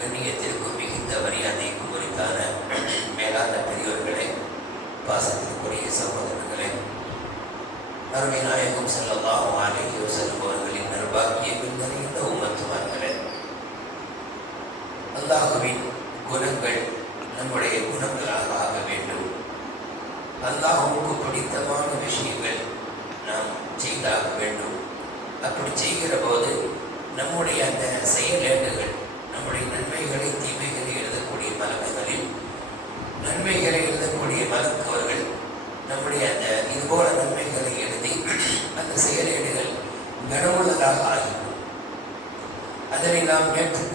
கண்ணியத்திற்கும் மிகுந்த மரியாதைக்கும் உரித்தான மேலான பெரியோர்களே பாசத்திற்குரிய சகோதரர்களே அருமை நாயகம் ஸல்லல்லாஹு அலைஹி செல்பவர்களின் அவர்களின் நிர்வாகியங்கள் நிறைந்த உமத்துவார்களே அல்லாஹுவின் குணங்கள் நம்முடைய குணங்களாக ஆக வேண்டும். அல்லாஹுக்கு பிடித்தமான விஷயங்கள் நாம் செய்தாக வேண்டும். அப்படி செய்கிற போது நம்முடைய அந்த செயலேடுகள் நம்முடைய நன்மைகளை தீமைகளை எழுதக்கூடிய மலக்குகளில் நன்மைகளை எழுதக்கூடிய மருத்துவர்கள் நம்முடைய அந்த இதுபோல நன்மைகளை எழுதி அந்த செயலேடுகள் கனமுள்ளதாக ஆகிவிடும் அதனை நாம் நேற்றுக்கு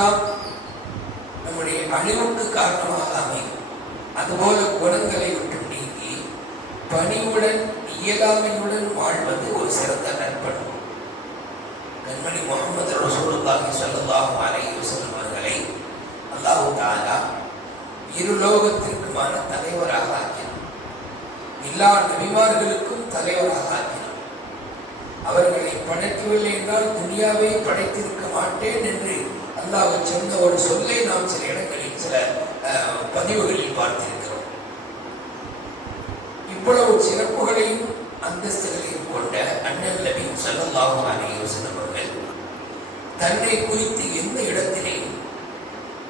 இதுவெல்லாம் நம்முடைய அழிவுக்கு காரணமாக அமையும். அதுபோல குணங்களை விட்டு நீங்கி பணிவுடன் இயலாமையுடன் வாழ்வது ஒரு சிறந்த நற்பண்பு. கண்மணி முகமது ரசூலுல்லாஹி ஸல்லல்லாஹு அலைஹி வஸல்லம் அவர்களை அல்லாஹு தாலா இரு லோகத்திற்குமான தலைவராக ஆக்கினார். எல்லா நபிமார்களுக்கும் தலைவராக ஆக்கினார். அவர்களை படைக்கவில்லை என்றால் துனியாவை படைத்திருக்க மாட்டேன் என்று அல்லாஹ் சொன்ன ஒரு சொல்லை நாம் சில இடங்களில் சில அஹ், பதிவுகளில் பார்த்திருக்கிறோம். இவ்வளவு சிறப்புகளையும் அந்தஸ்துகளையும் கொண்ட அண்ணன் நபி சல்லாஹும் அலைஹி அவர்கள் தன்னை குறித்து எந்த இடத்திலேயும்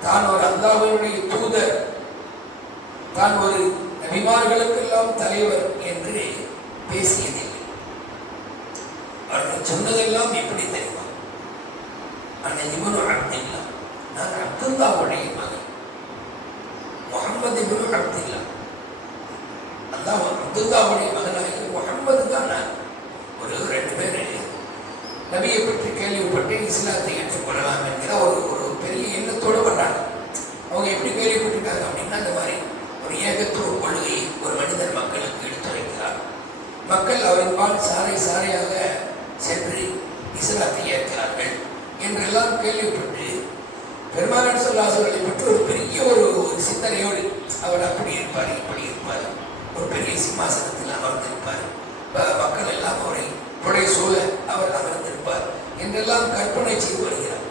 தான் ஒரு அல்லாஹ்வினுடைய தூதர் தான் ஒரு நபிமார்களுக்கெல்லாம் தலைவர் என்று பேசியதில்லை. அவர்கள் சொன்னதெல்லாம் எப்படி தெரியும்? அந்த இவனு அப்துல்லா நான் அப்துல்லாவுடைய மகன் முகமது இவனு அப்துல்லா அல்லாஹ் அப்துல்லாவுடைய மகனாகி முகமது தான் நான் ஒரு ரெண்டு பேர் நபியை பற்றி கேள்விப்பட்டு இஸ்லாத்தை ஏற்றுக்கொள்ளலாம் என்கிற ஒரு ஒரு பெரிய எண்ணத்தோடு வர்றாங்க அவங்க எப்படி கேள்விப்பட்டிருக்காங்க அப்படின்னா அந்த மாதிரி ஒரு ஏகத்துவ கொள்கையை ஒரு மனிதர் மக்களுக்கு எடுத்துரைக்கிறார் மக்கள் அவரின் பால் சாறை சாறையாக சென்று இஸ்லாத்தை என்றெல்லாம் கேள்விப்பட்டு பெருமானார் சொல்லாசர்களை பற்றி ஒரு பெரிய ஒரு ஒரு சிந்தனையோடு அவர் அப்படி இருப்பார் இப்படி இருப்பார். ஒரு பெரிய சிம்மாசனத்தில் அமர்ந்திருப்பார். மக்கள் எல்லாம் அவரை புடை சூழ அவர் அமர்ந்திருப்பார் என்றெல்லாம் கற்பனை செய்து வருகிறார்.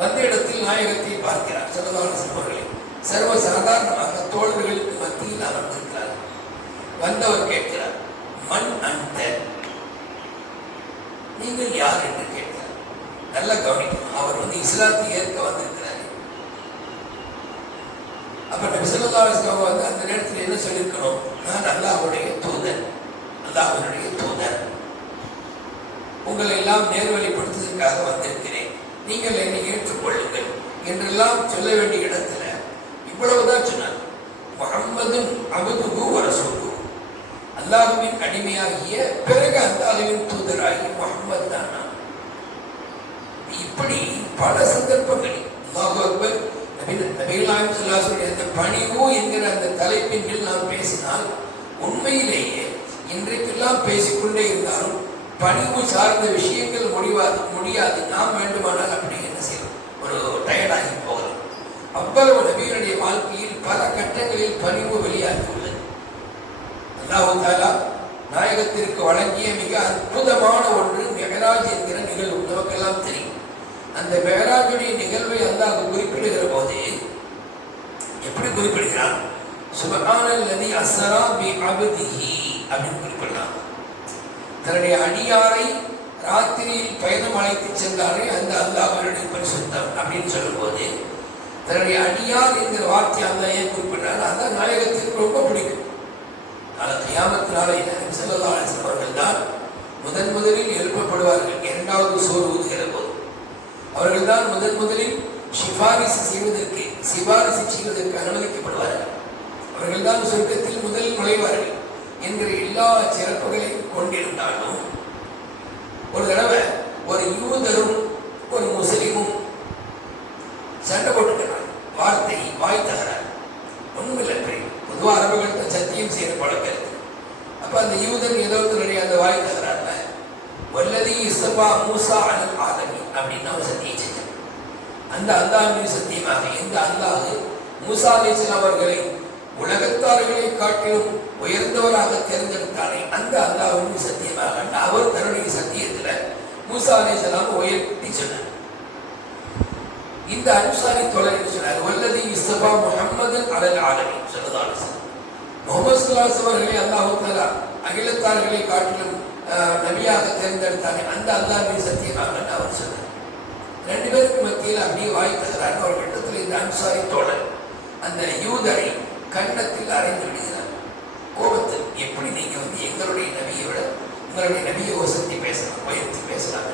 வந்த இடத்தில் நாயகத்தை பார்க்கிறார் சரதான சிறுவர்களை. சர்வ சாதாரணமாக தோழர்களுக்கு மத்தியில் அமர்ந்திருக்கிறார். வந்தவர் கேட்கிறார் மண் அந்த நீங்கள் யார்? என்று நல்லா கவனிக்கணும் அவர் வந்து இஸ்லாத்தை ஏற்க வந்திருக்கிறார். அப்ப நபி வந்து அந்த நேரத்தில் என்ன சொல்லியிருக்கணும்? நான் அல்லாஹ்வுடைய தூதர் அல்லாஹ்வுடைய தூதர் உங்களை எல்லாம் நேர்வழிப்படுத்துவதற்காக வந்திருக்கிறேன். நீங்கள் என்னை ஏற்றுக்கொள்ளுங்கள் என்றெல்லாம் சொல்ல வேண்டிய இடத்துல இவ்வளவுதான் சொன்னார். முகம்மதும் அபுதுகு வரசூகு அல்லாஹுவின் அடிமையாகிய பிறகு அல்லாஹுவின் தூதராகி முகமது தான் நான். இப்படி பல சந்தர்ப்பங்களில் அல்லாஹு அக்பர் நபி- நபிகள் அந்த பணிவு என்கிற அந்த தலைப்பின் கீழ் நாம் பேசினால் உண்மையிலேயே இன்றைக்கெல்லாம் பேசிக்கொண்டே இருந்தாலும் பணிவு சார்ந்த விஷயங்கள் முடிவாது முடியாது. நாம் வேண்டுமானால் அப்படி என்ன செய்யலாம்? ஒரு டயர்டாகி போகலாம் அவ்வளவு நபிகளுடைய வாழ்க்கையில் பல கட்டங்களில் பணிவு வெளியாகி உள்ளது அல்லாஹு தாலா நாயகத்திற்கு வழங்கிய மிக அற்புதமான ஒன்று மெகராஜ் என்கிற நிகழ்வு நமக்கெல்லாம் தெரியும் அந்த மெகராஜுடைய வந்து அங்கு குறிப்பிடுகிற போது எப்படி குறிப்பிடுகிறார்? சுபஹானல் லதி அஸ்ரா பி அபதிஹி அப்படின்னு குறிப்பிடலாம். தன்னுடைய அடியாரை ராத்திரியில் பயணம் அழைத்து சென்றாரே அந்த அல்லாஹ்வுடைய பரிசுத்தம் அப்படின்னு சொல்லும்போது தன்னுடைய அடியார் என்கிற வார்த்தை அல்லாஹ் ஏன் குறிப்பிடுறார்? அந்த நாயகத்திற்கு ரொம்ப பிடிக்கும். நாளை கியாமத்து நாளையில் செல்லல்லா அவர்கள் தான் முதன் முதலில் எழுப்பப்படுவார்கள். இரண்டாவது சோறு ஊதுகிற போது அவர்கள் தான் முதன் முதலில் சிபாரிசு செய்வதற்கு சிபாரிசு செய்வதற்கு அனுமதிக்கப்படுவார்கள் அவர்கள்தான் சொர்க்கத்தில் முதல் நுழைவார்கள் என்கிற எல்லா சிறப்புகளையும் கொண்டிருந்தாலும் ஒரு தடவை ஒரு யூதரும் ஒரு முஸ்லீமும் சண்டை போட்டுக்கிறார் வார்த்தை வாய் தகராறு. ஒன்றுமில்லை பிரியம் பொதுவாக அரபுகள் சத்தியம் செய்யற பழக்கம் இருக்கு. அப்ப அந்த யூதன் ஏதோ தன்னுடைய அந்த வாய் தகராறுல வல்லதி இஸ்தபா மூசா அலல் ஆலமி அப்படின்னு அவன் சத்தியம் செஞ்சான் அந்த அல்லாஹின் சத்தியமாக எந்த அல்லாஹ் மூசா அலிஸ்லாம் அவர்களை உலகத்தார்களை காட்டிலும் உயர்ந்தவராக தேர்ந்தெடுத்தானே அந்த அல்லாஹின் சத்தியமாக அவர் தன்னுடைய சத்தியத்தில் மூசா அலிஸ்லாம் உயர்த்தி சொன்னார். இந்த அனுசாரி தோழர் சொன்னார்? வல்லதி இஸ்தபா முகமது அலல் ஆலமி சொல்லதான் முகமது சுல்லாஸ் அவர்களை அல்லாஹு தாலா அகிலத்தார்களை காட்டிலும் நபியாக தேர்ந்தெடுத்தானே அந்த அல்லாஹின் சத்தியமாக அவர் சொன்னார். ரெண்டு பேருக்கு மத்தியில் அப்படியே வாய் தகராறு ஒரு கட்டத்தில் இந்த அன்சாரி தோழர் அந்த யூதரை கன்னத்தில் அரைந்து விடுகிறார் கோபத்தில் எப்படி நீங்க வந்து எங்களுடைய நபியை விட உங்களுடைய நபியை வசத்தி பேசலாம் உயர்த்தி பேசலாம்?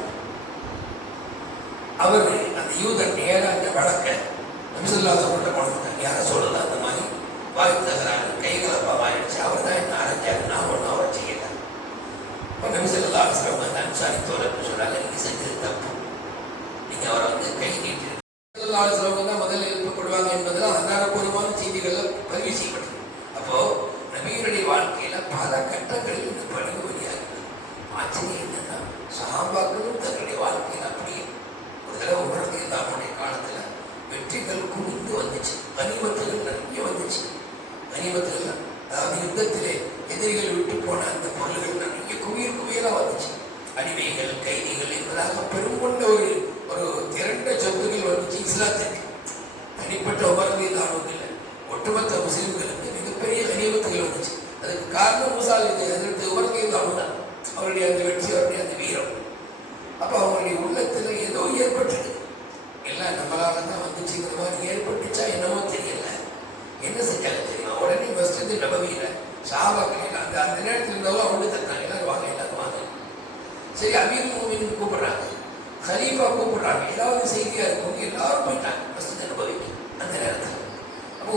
அவர் அந்த யூதர் நேராக அந்த வழக்க நபிசுல்லா சொல்லிட்ட கொண்டு யார சொல்லல அந்த மாதிரி? வாய் தகராறு கைகலப்பா ஆயிடுச்சு அவர் தான் என்ன அரைஞ்சாரு? நான் ஒன்றும் அவரை செய்யல. இப்போ நபிசுல்லா சொல்லுவாங்க அந்த அன்சாரி தோழர் சொல்றாங்க நீங்க செஞ்சது தப்பு நீங்க அவரை வந்து கை நீட்டி சொல்லுவாங்க தான் முதல்ல எழுப்பப்படுவாங்க என்பதில் அதிகாரப்பூர்வமான செய்திகள்ல பதிவு செய்யப்பட்டது அப்போ நபியினுடைய வாழ்க்கையில பல கட்டங்களில் இந்த பணிவு வழியாகிறது ஆச்சரியம் என்னன்னா சகாபாக்களும் தன்னுடைய வாழ்க்கையில் அப்படியே ஒரு தடவை உணர்ந்து அவனுடைய காலத்துல வெற்றிகள் குவிந்து வந்துச்சு கனிமத்துகள் நிறைய வந்துச்சு கனிமத்துகள் அதாவது யுத்தத்திலே எதிரிகள் விட்டு போன அந்த பொருள்கள் நிறைய குவியல் குவியலாக வந்துச்சு. அடிமைகள் கைதிகள் என்பதாக பெருங்கொண்ட ஒரு ஒரு திரண்ட சொத்துகள் வந்துச்சு இஸ்லாத்திற்கு தனிப்பட்ட உமரங்கள் இல்லை. ஒட்டுமொத்த முஸ்லீம்களுக்கு மிகப்பெரிய கனிமத்துகள் வந்துச்சு. அதுக்கு காரணம் முசால் அதற்கு அதற்கு உமரங்கள் தான் அவருடைய அந்த வெற்றி அவருடைய அந்த வீரம்.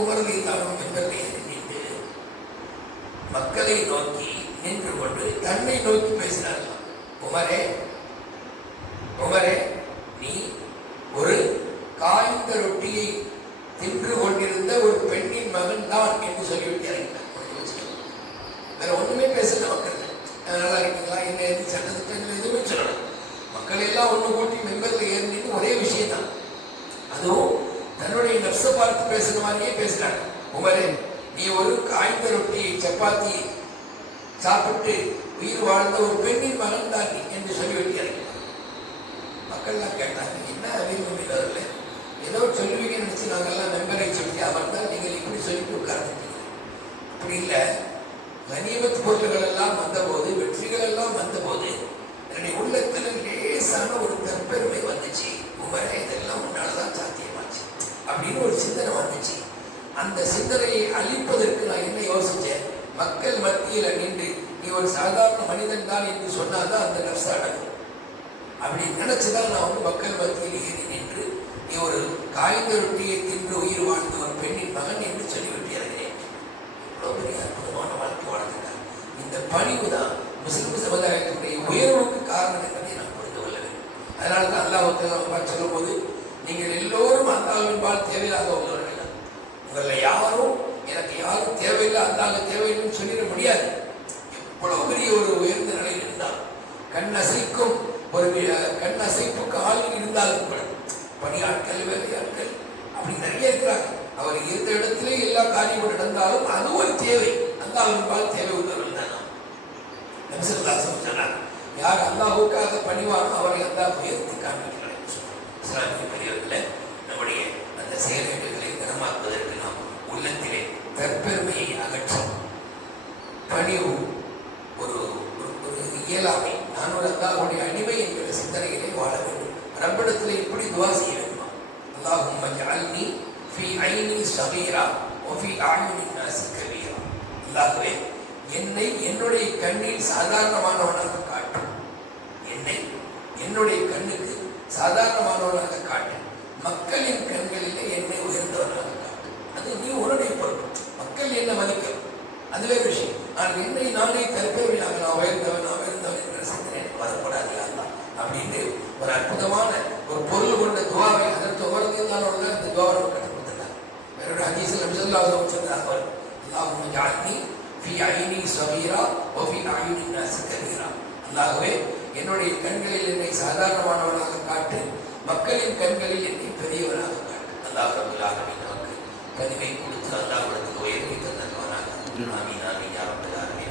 அப்போ இல்லாமல் இருந்தாலும் மெம்பரில் மக்களை நோக்கி நின்று கொண்டு தன்னை நோக்கி பேசினார்களாம் உமரே உமரே நீ ஒரு காய்ந்த ரொட்டியை தின்று கொண்டிருந்த ஒரு பெண்ணின் மகன் தான் என்று சொல்லிவிட்டு இறங்கினார். வேற ஒண்ணுமே பேசல மக்கள். நல்லா இருக்கீங்களா என்ன எது சட்டத்திட்டங்கள் எதுவுமே சொல்லணும் மக்கள் எல்லாம் ஒன்று கூட்டி மெம்பர்ல ஏறினு ஒரே விஷயம் தான் அதுவும் தன்னுடைய பேசுகிற பேசுற மாதிரியே பேசுறாங்க. உமரே நீ ஒரு காய்ந்த ரொட்டி சப்பாத்தி சாப்பிட்டு உயிர் வாழ்ந்த ஒரு பெண்ணின் மகன் தான் என்று சொல்லிவிட்டு மக்கள்லாம் கேட்டாங்க என்ன அறிவு இல்லை ஏதோ சொல்லுவீங்கன்னு நினைச்சு நாங்கள்லாம் மெம்பரை சொல்லி அவர் தான் நீங்கள் இப்படி சொல்லிட்டு உட்கார்ந்துட்டீங்க. அப்படி இல்லை. கனிமத் பொருள்கள் எல்லாம் வந்தபோது வெற்றிகள் எல்லாம் வந்தபோது என்னுடைய உள்ளத்தில் லேசான ஒரு தற்பெருமை வந்துச்சு உமரே இதெல்லாம் உன்னாலதான் சாத்தியமாச்சு அப்படின்னு ஒரு சிந்தனை வந்துச்சு அந்த சிந்தனையை அழிப்பதற்கு நான் என்ன யோசித்தேன்? மக்கள் மத்தியில் நின்று நீ ஒரு சாதாரண மனிதன் தான் என்று சொன்னால்தான் அந்த நர்ஸ் அடங்கும். அப்படி நினைச்சுதான் நான் வந்து மக்கள் மத்தியில் ஏறி நின்று நீ ஒரு காய்ந்த ரொட்டியை தின்று உயிர் வாழ்ந்த ஒரு பெண்ணின் மகன் என்று சொல்லிவிட்டு இறங்கினேன். இவ்வளோ பெரிய அற்புதமான வாழ்க்கை வாழ்ந்துட்டார் இந்த பணிவு தான் முஸ்லிம் சமுதாயத்தை உயர்வுக்கு காரணம் என்பதை நான் புரிந்து கொள்ள வேண்டும் அதனால தான் அல்லாஹ் சொல்லும் போது நீங்கள் எல்லோரும் அல்லாஹின் பால் தேவையில்லாத உள்ளவர்கள் உங்களில் யாரும் எனக்கு யாரும் தேவையில்லை அல்லாஹ் தேவையில்லைன்னு சொல்லிட முடியாது எவ்வளவு பெரிய ஒரு உயர்ந்த நிலையில் இருந்தால் கண் அசைக்கும் ஒரு கண் அசைப்பு கால் இருந்தாலும் கூட பணியாட்கள் வேலையாட்கள் அப்படி நிறைய இருக்கிறாங்க அவர் இருந்த இடத்திலே எல்லா காரியமும் நடந்தாலும் அது ஒரு தேவை. அந்த பால் தேவை உள்ளவர்கள் தான் நாம். சொன்னார் யார் அல்லாஹுக்காக பணிவானோ அவரை அல்லாஹ் உயர்த்தி காண்பிக்கிறார் என்று இஸ்லாமிய நம்முடைய அந்த செயல்களை கனமாக்குவதற்கு நாம் உள்ளத்திலே தற்பெருமையை அகற்றும் பணிவு ஒரு ஒரு ஒரு இயலாமை நான் ஒரு அல்லாஹுடைய அடிமை என்கிற சிந்தனையிலே வாழ வேண்டும் ரப்பிடத்திலே இப்படி துவா செய்ய வேண்டுமா அல்லாஹும் மஜ்அல்னி ஃபி ஐனி ஸகீரா வஃபி அயுனி நாஸ் கபீரா அல்லாஹ்வே என்னை என்னுடைய கண்ணில் சாதாரணமானவனாக காட்டும் என்னை என்னுடைய கண்ணுக்கு சாதாரணமானவனாக காட்டு. மக்களின் கண்களிலே என்னை உயர்ந்தவனாக காட்டு. அது நீ உன்னுடைய பொறுப்பு. மக்கள் என்ன மதிக்கும்? அதுவே விஷயம். நான் என்னை நானே தற்பெருமையாக நான் உயர்ந்தவன் நான் உயர்ந்தவன் என்ற சிந்தனை வரக்கூடாது அப்படின்னு ஒரு அற்புதமான ஒரு பொருள் கொண்ட துவாவை அதற்கு உங்களுக்கு இருந்தாலும் இந்த துவாவை கட்டுப்படுத்தினார் வேறொரு ஹதீஸில் நபிசல்லா சொல்லிருக்கிறார்கள் அல்லாஹும் யாழ்னி ஃபி ஐனி சமீரா ஓ ஃபி ஐனி நசுக்கரீரா அல்லாகவே என்னுடைய கண்களில் என்னை சாதாரணமானவனாக காட்டு மக்களின் கண்களில் என்னை பெரியவனாக காட்டு. அல்லாஹ் ரபுல்லாக நமக்கு கனிவை கொடுத்து அல்லாஹ் உயர்வி தந்தவனாக ஆமீன் ஆமீன் யாரும் எல்லாருமே